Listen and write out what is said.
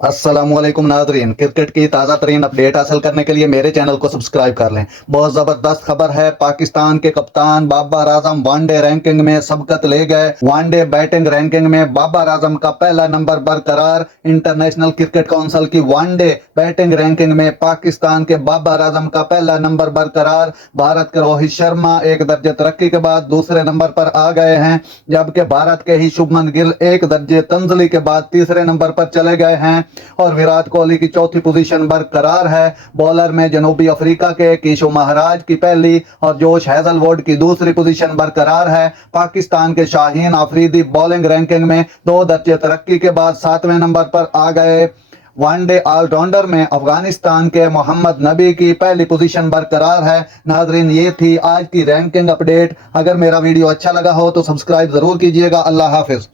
अस्सलामुअलैकुम Nadreen, cricket की ताज़ा तरीन अपडेट हासिल करने के लिए मेरे चैनल को सब्सक्राइब कर लें। बहुत ज़बरदस्त खबर है। पाकिस्तान के कप्तान बाबर आजम वनडे रैंकिंग में सबकत ले गए। वनडे बैटिंग रैंकिंग में बाबर आजम का पहला नंबर बरकरार। इंटरनेशनल क्रिकेट काउंसिल की वनडे बैटिंग रैंकिंग में पाकिस्तान के बाबर आजम का पहला नंबर बरकरार। भारत के रोहित शर्मा एक दर्जे तरक्की के बाद दूसरे नंबर पर आ गए हैं, जबकि भारत के ही शुभमन गिल एक दर्जे तंजली के बाद तीसरे नंबर पर चले गए हैं और विराट कोहली की चौथी पोजीशन बरकरार है। बॉलर में जनूबी अफ्रीका के कीशो महाराज की पहली और जोश हैजलवुड की दूसरी पोजीशन बरकरार है। पाकिस्तान के शाहीन आफरीदी बॉलिंग रैंकिंग में 2 दर्जे तरक्की के बाद 7वें नंबर पर आ गए। वनडे ऑलराउंडर में अफगानिस्तान के मोहम्मद नबी की पहली पोजीशन बरकरार है। नाजरीन, ये थी आज की रैंकिंग अपडेट। अगर मेरा वीडियो अच्छा लगा हो तो सब्सक्राइब जरूर कीजिएगा। अल्लाह हाफिज।